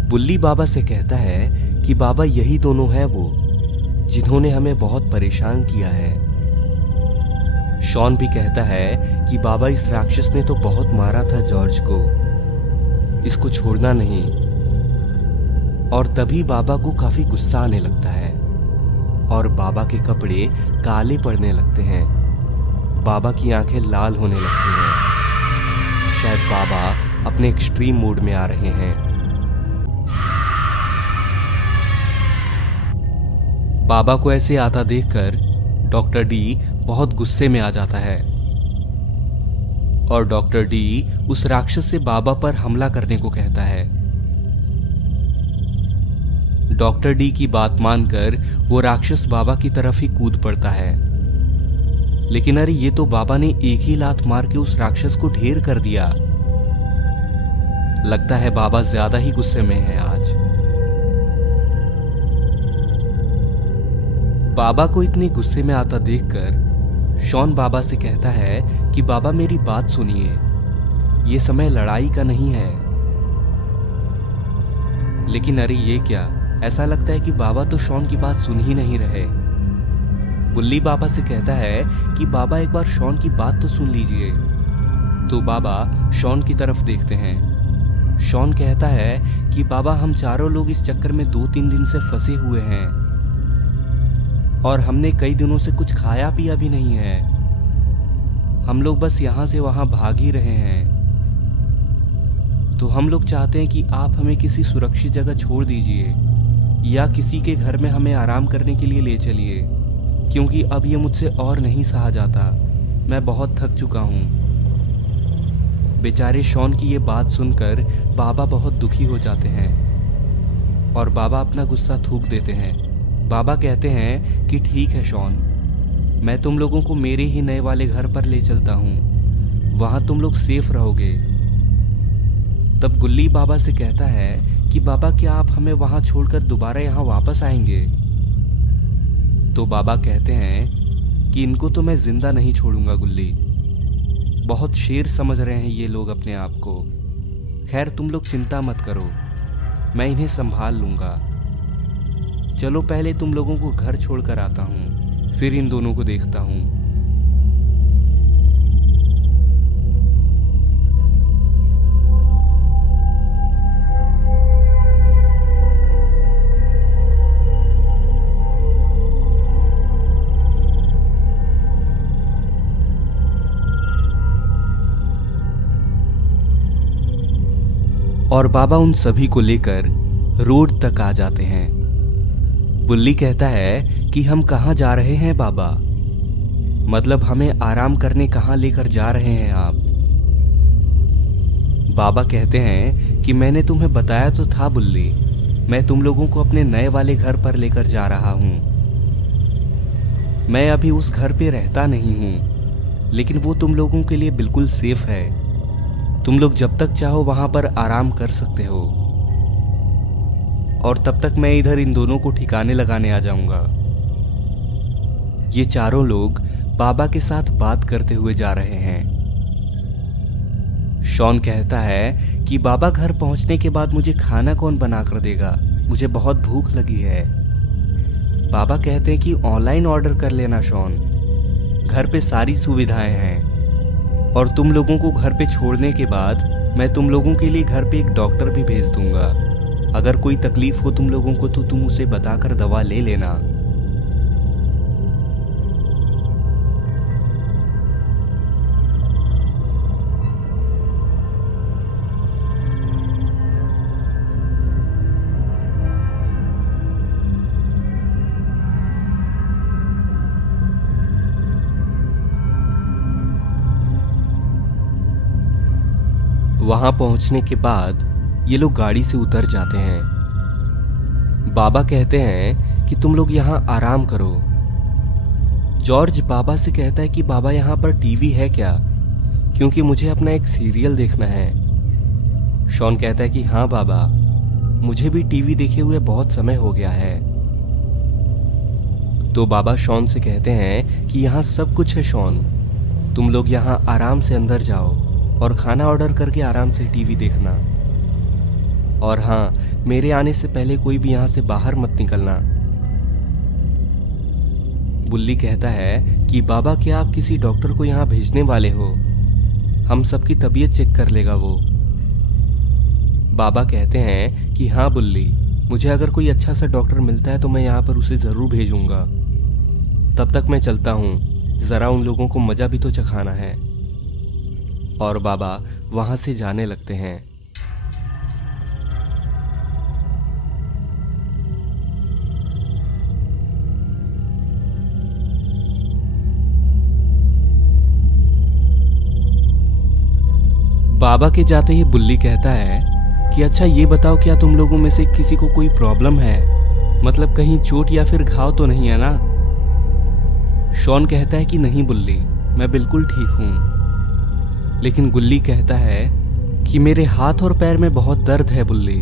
बुल्ली बाबा से कहता है कि बाबा यही दोनों हैं वो जिन्होंने हमें बहुत परेशान किया है। शॉन भी कहता है कि बाबा इस राक्षस ने तो बहुत मारा था जॉर्ज को, इसको छोड़ना नहीं। और तभी बाबा को काफी गुस्सा आने लगता है और बाबा के कपड़े काले पड़ने लगते हैं। बाबा की आंखें लाल होने लगती हैं। शायद बाबा अपने एक्सट्रीम मूड में आ रहे हैं। बाबा को ऐसे आता देखकर डॉक्टर डी बहुत गुस्से में आ जाता है। और डॉक्टर डी उस राक्षस से बाबा पर हमला करने को कहता है। डॉक्टर डी की बात मानकर वो राक्षस बाबा की तरफ ही कूद पड़ता है। लेकिन अरे ये तो बाबा ने एक ही लात मार के उस राक्षस को ढेर कर दिया। लगता है बाबा ज्यादा ही गुस्से में है आज। बाबा को इतने गुस्से में आता देखकर शॉन बाबा से कहता है कि बाबा मेरी बात सुनिए, ये समय लड़ाई का नहीं है। लेकिन अरे ये क्या, ऐसा लगता है कि बाबा तो शॉन की बात सुन ही नहीं रहे। बुल्ली बाबा से कहता है कि बाबा एक बार शॉन की बात तो सुन लीजिए। तो बाबा शॉन की तरफ देखते हैं। शॉन कहता है कि बाबा हम चारों लोग इस चक्कर में 2-3 दिन से फंसे हुए हैं और हमने कई दिनों से कुछ खाया पिया भी नहीं है। हम लोग बस यहाँ से वहाँ भाग ही रहे हैं। तो हम लोग चाहते हैं कि आप हमें किसी सुरक्षित जगह छोड़ दीजिए या किसी के घर में हमें आराम करने के लिए ले चलिए, क्योंकि अब ये मुझसे और नहीं सहा जाता। मैं बहुत थक चुका हूँ। बेचारे शॉन की ये बात सुनकर बाबा बहुत दुखी हो जाते हैं और बाबा अपना गुस्सा थूक देते हैं। बाबा कहते हैं कि ठीक है शॉन, मैं तुम लोगों को मेरे ही नए वाले घर पर ले चलता हूँ, वहाँ तुम लोग सेफ रहोगे। तब गुल्ली बाबा से कहता है कि बाबा क्या आप हमें वहाँ छोड़कर दोबारा यहाँ वापस आएंगे? तो बाबा कहते हैं कि इनको तो मैं जिंदा नहीं छोड़ूंगा गुल्ली। बहुत शेर समझ रहे हैं ये लोग अपने आप को। खैर तुम लोग चिंता मत करो, मैं इन्हें संभाल लूंगा। चलो पहले तुम लोगों को घर छोड़कर आता हूँ, फिर इन दोनों को देखता हूँ। और बाबा उन सभी को लेकर रोड तक आ जाते हैं। बुल्ली कहता है कि हम कहाँ जा रहे हैं बाबा? मतलब हमें आराम करने कहाँ लेकर जा रहे हैं आप? बाबा कहते हैं कि मैंने तुम्हें बताया तो था बुल्ली, मैं तुम लोगों को अपने नए वाले घर पर लेकर जा रहा हूँ। मैं अभी उस घर पे रहता नहीं हूँ, लेकिन वो तुम लोगों के लिए बिल्कुल सेफ है। तुम लोग जब तक चाहो वहां पर आराम कर सकते हो और तब तक मैं इधर इन दोनों को ठिकाने लगाने आ जाऊंगा। ये चारों लोग बाबा के साथ बात करते हुए जा रहे हैं। शॉन कहता है कि बाबा घर पहुंचने के बाद मुझे खाना कौन बना कर देगा? मुझे बहुत भूख लगी है। बाबा कहते हैं कि ऑनलाइन ऑर्डर कर लेना शॉन, घर पे सारी सुविधाएं हैं। और तुम लोगों को घर पे छोड़ने के बाद मैं तुम लोगों के लिए घर पे एक डॉक्टर भी भेज दूंगा। अगर कोई तकलीफ हो तुम लोगों को तो तुम उसे बताकर दवा ले लेना। वहां पहुंचने के बाद ये लोग गाड़ी से उतर जाते हैं। बाबा कहते हैं कि तुम लोग यहाँ आराम करो। जॉर्ज बाबा से कहता है कि बाबा यहाँ पर टीवी है क्या, क्योंकि मुझे अपना एक सीरियल देखना है। शॉन कहता है कि हाँ बाबा, मुझे भी टीवी देखे हुए बहुत समय हो गया है। तो बाबा शॉन से कहते हैं कि यहाँ सब कुछ है शॉन, तुम लोग यहाँ आराम से अंदर जाओ और खाना ऑर्डर करके आराम से टीवी देखना। और हाँ, मेरे आने से पहले कोई भी यहाँ से बाहर मत निकलना। बुल्ली कहता है कि बाबा, क्या आप किसी डॉक्टर को यहाँ भेजने वाले हो? हम सबकी तबीयत चेक कर लेगा वो। बाबा कहते हैं कि हाँ बुल्ली, मुझे अगर कोई अच्छा सा डॉक्टर मिलता है तो मैं यहाँ पर उसे ज़रूर भेजूंगा। तब तक मैं चलता हूँ, ज़रा उन लोगों को मज़ा भी तो चखाना है। और बाबा वहाँ से जाने लगते हैं। बाबा के जाते ही बुल्ली कहता है कि अच्छा ये बताओ, क्या तुम लोगों में से किसी को कोई प्रॉब्लम है? मतलब कहीं चोट या फिर घाव तो नहीं है ना? शॉन कहता है कि नहीं बुल्ली, मैं बिल्कुल ठीक हूँ। लेकिन गुल्ली कहता है कि मेरे हाथ और पैर में बहुत दर्द है बुल्ली,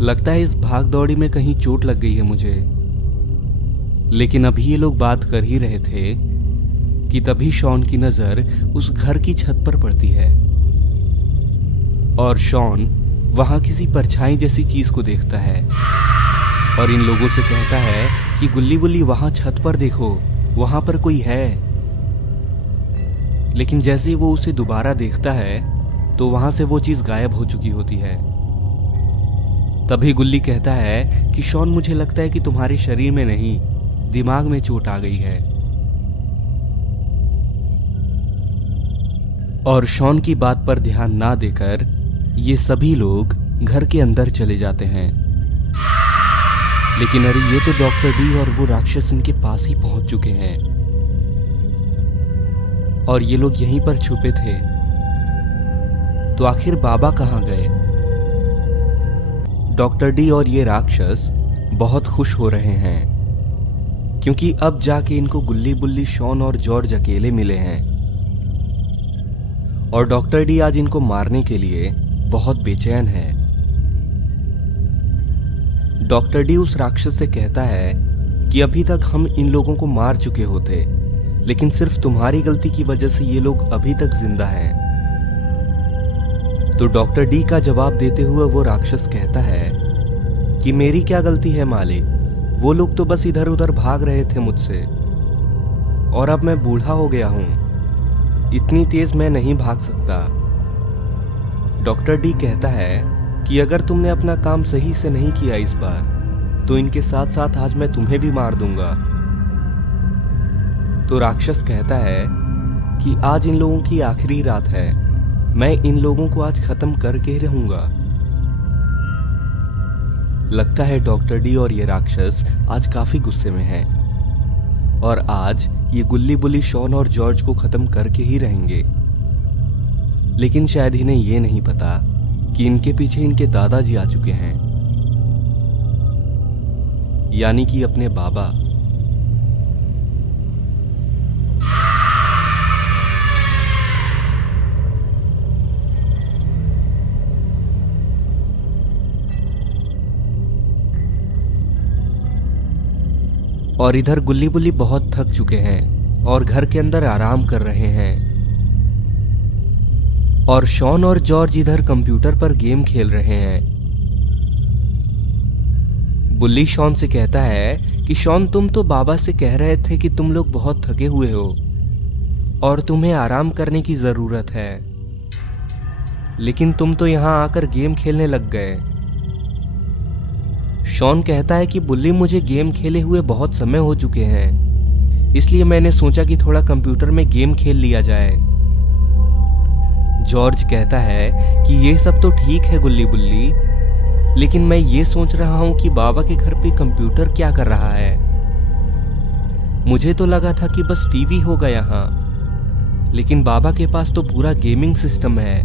लगता है इस भाग दौड़ी में कहीं चोट लग गई है मुझे। लेकिन अभी ये लोग बात कर ही रहे थे कि तभी शॉन की नज़र उस घर की छत पर पड़ती है और शॉन वहां किसी परछाई जैसी चीज को देखता है और इन लोगों से कहता है कि गुल्ली बुल्ली वहां छत पर देखो, वहां पर कोई है। लेकिन जैसे ही वो उसे दोबारा देखता है तो वहां से वो चीज गायब हो चुकी होती है। तभी गुल्ली कहता है कि शॉन, मुझे लगता है कि तुम्हारे शरीर में नहीं, दिमाग में चोट आ गई है। और शॉन की बात पर ध्यान ना देकर ये सभी लोग घर के अंदर चले जाते हैं। लेकिन अरे ये तो डॉक्टर डी और वो राक्षस इनके पास ही पहुंच चुके हैं और ये लोग यहीं पर छुपे थे। तो आखिर बाबा कहाँ गए? डॉक्टर डी और ये राक्षस बहुत खुश हो रहे हैं क्योंकि अब जाके इनको गुल्ली बुल्ली, शॉन और जॉर्ज अकेले मिले हैं। और डॉक्टर डी आज इनको मारने के लिए बहुत बेचैन है। डॉक्टर डी उस राक्षस से कहता है कि अभी तक हम इन लोगों को मार चुके होते, लेकिन सिर्फ तुम्हारी गलती की वजह से ये लोग अभी तक जिंदा हैं। तो डॉक्टर डी का जवाब देते हुए वो राक्षस कहता है कि मेरी क्या गलती है मालिक, वो लोग तो बस इधर उधर भाग रहे थे मुझसे और अब मैं बूढ़ा हो गया हूं, इतनी तेज मैं नहीं भाग सकता। डॉक्टर डी कहता है कि अगर तुमने अपना काम सही से नहीं किया इस बार तो इनके साथ साथ आज मैं तुम्हें भी मार दूंगा। तो राक्षस कहता है कि आज इन लोगों की आखिरी रात है, मैं इन लोगों को आज खत्म करके ही रहूंगा। लगता है डॉक्टर डी और ये राक्षस आज काफी गुस्से में हैं और आज ये गुल्ली बुल्ली, शॉन और जॉर्ज को खत्म करके ही रहेंगे। लेकिन शायद इन्हें ये नहीं पता कि इनके पीछे इनके दादाजी आ चुके हैं, यानी कि अपने बाबा। और इधर गुल्ली बुल्ली बहुत थक चुके हैं और घर के अंदर आराम कर रहे हैं और शॉन और जॉर्ज इधर कंप्यूटर पर गेम खेल रहे हैं। बुल्ली शॉन से कहता है कि शॉन, तुम तो बाबा से कह रहे थे कि तुम लोग बहुत थके हुए हो और तुम्हें आराम करने की जरूरत है, लेकिन तुम तो यहां आकर गेम खेलने लग गए। शॉन कहता है कि बुल्ली, मुझे गेम खेले हुए बहुत समय हो चुके हैं, इसलिए मैंने सोचा कि थोड़ा कंप्यूटर में गेम खेल लिया जाए। जॉर्ज कहता है कि ये सब तो ठीक है गुल्ली बुल्ली, लेकिन मैं ये सोच रहा हूं कि बाबा के घर पे कंप्यूटर क्या कर रहा है। मुझे तो लगा था कि बस टीवी होगा यहाँ, लेकिन बाबा के पास तो पूरा गेमिंग सिस्टम है।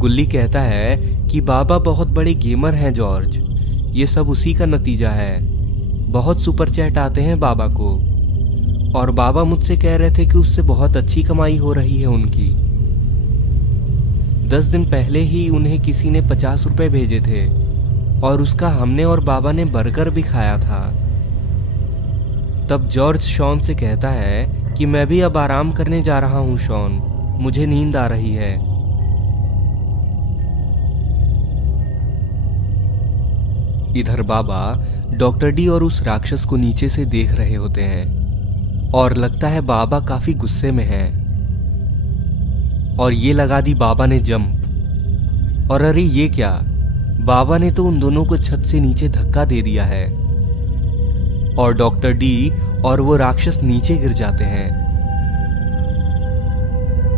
गुल्ली कहता है कि बाबा बहुत बड़े गेमर हैं जॉर्ज, ये सब उसी का नतीजा है। बहुत सुपर चैट आते हैं बाबा को, और बाबा मुझसे कह रहे थे कि उससे बहुत अच्छी कमाई हो रही है उनकी। 10 दिन पहले ही उन्हें किसी ने 50 रुपए भेजे थे, और उसका हमने और बाबा ने बर्गर भी खाया था। तब जॉर्ज शॉन से कहता है कि मैं भी अब आराम करने जा रहा हूं शॉन, मुझे नींद आ रही है। इधर बाबा डॉक्टर डी और उस राक्षस को नीचे से देख रहे होते हैं, और लगता है बाबा काफी गुस्से में है। और ये लगा दी बाबा ने जंप, और अरे ये क्या, बाबा ने तो उन दोनों को छत से नीचे धक्का दे दिया है, और डॉक्टर डी और वो राक्षस नीचे गिर जाते हैं।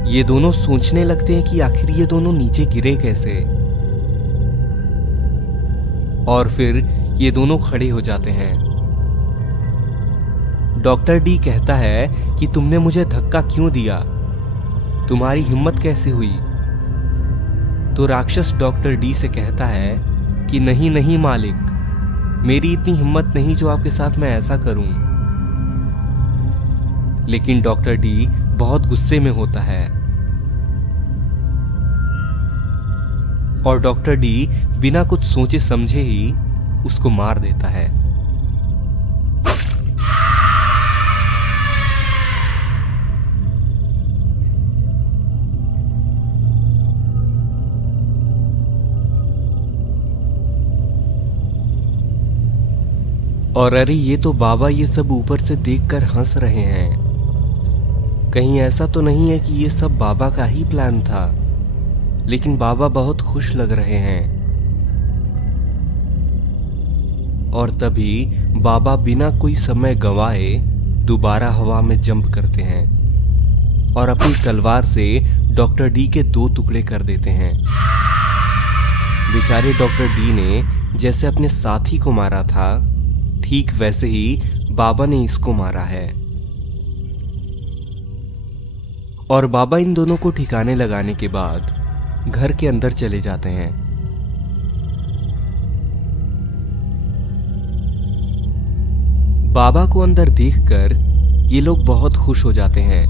ये दोनों सोचने लगते हैं कि आखिर ये दोनों नीचे गिरे कैसे, और फिर ये दोनों खड़े हो जाते हैं। डॉक्टर डी कहता है कि तुमने मुझे धक्का क्यों दिया, तुम्हारी हिम्मत कैसे हुई। तो राक्षस डॉक्टर डी से कहता है कि नहीं नहीं मालिक, मेरी इतनी हिम्मत नहीं जो आपके साथ मैं ऐसा करूं। लेकिन डॉक्टर डी बहुत गुस्से में होता है, और डॉक्टर डी बिना कुछ सोचे समझे ही उसको मार देता है। और अरे ये तो बाबा ये सब ऊपर से देखकर हंस रहे हैं। कहीं ऐसा तो नहीं है कि ये सब बाबा का ही प्लान था, लेकिन बाबा बहुत खुश लग रहे हैं। और तभी बाबा बिना कोई समय गंवाए दोबारा हवा में जंप करते हैं और अपनी तलवार से डॉक्टर डी के 2 टुकड़े कर देते हैं। बेचारे डॉक्टर डी ने जैसे अपने साथी को मारा था, ठीक वैसे ही बाबा ने इसको मारा है। और बाबा इन दोनों को ठिकाने लगाने के बाद घर के अंदर चले जाते हैं। बाबा को अंदर देखकर ये लोग बहुत खुश हो जाते हैं,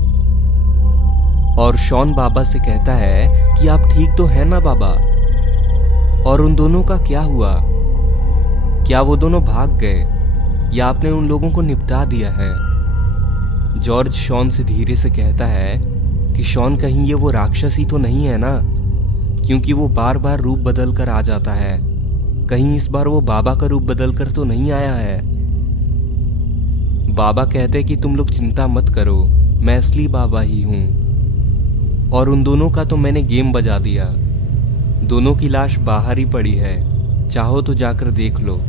और शॉन बाबा से कहता है कि आप ठीक तो हैं ना बाबा, और उन दोनों का क्या हुआ, क्या वो दोनों भाग गए या आपने उन लोगों को निपटा दिया है। जॉर्ज शॉन से धीरे से कहता है कि शॉन कहीं ये वो राक्षस ही तो नहीं है ना, क्योंकि वो बार बार रूप बदल कर आ जाता है, कहीं इस बार वो बाबा का रूप बदल कर तो नहीं आया है। बाबा कहते कि तुम लोग चिंता मत करो, मैं असली बाबा ही हूं, और उन दोनों का तो मैंने गेम बजा दिया, दोनों की लाश बाहर ही पड़ी है, चाहो तो जाकर देख लो।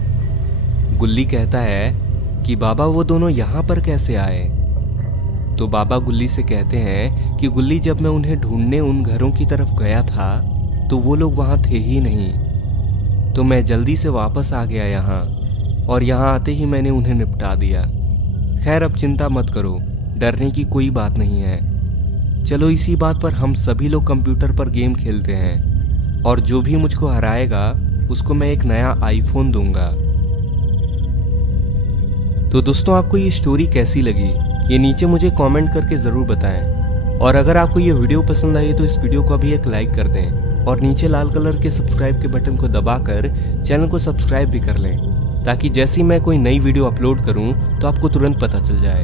गुल्ली कहता है कि बाबा वो दोनों यहां पर कैसे आए। तो बाबा गुल्ली से कहते हैं कि गुल्ली, जब मैं उन्हें ढूंढने उन घरों की तरफ गया था तो वो लोग वहां थे ही नहीं, तो मैं जल्दी से वापस आ गया यहाँ, और यहाँ आते ही मैंने उन्हें निपटा दिया। खैर अब चिंता मत करो, डरने की कोई बात नहीं है। चलो इसी बात पर हम सभी लोग कंप्यूटर पर गेम खेलते हैं, और जो भी मुझको हराएगा उसको मैं एक नया आईफोन दूंगा। तो दोस्तों, आपको ये स्टोरी कैसी लगी ये नीचे मुझे कमेंट करके ज़रूर बताएं, और अगर आपको ये वीडियो पसंद आई तो इस वीडियो को अभी एक लाइक कर दें, और नीचे लाल कलर के सब्सक्राइब के बटन को दबाकर चैनल को सब्सक्राइब भी कर लें, ताकि जैसे ही मैं कोई नई वीडियो अपलोड करूं तो आपको तुरंत पता चल जाए।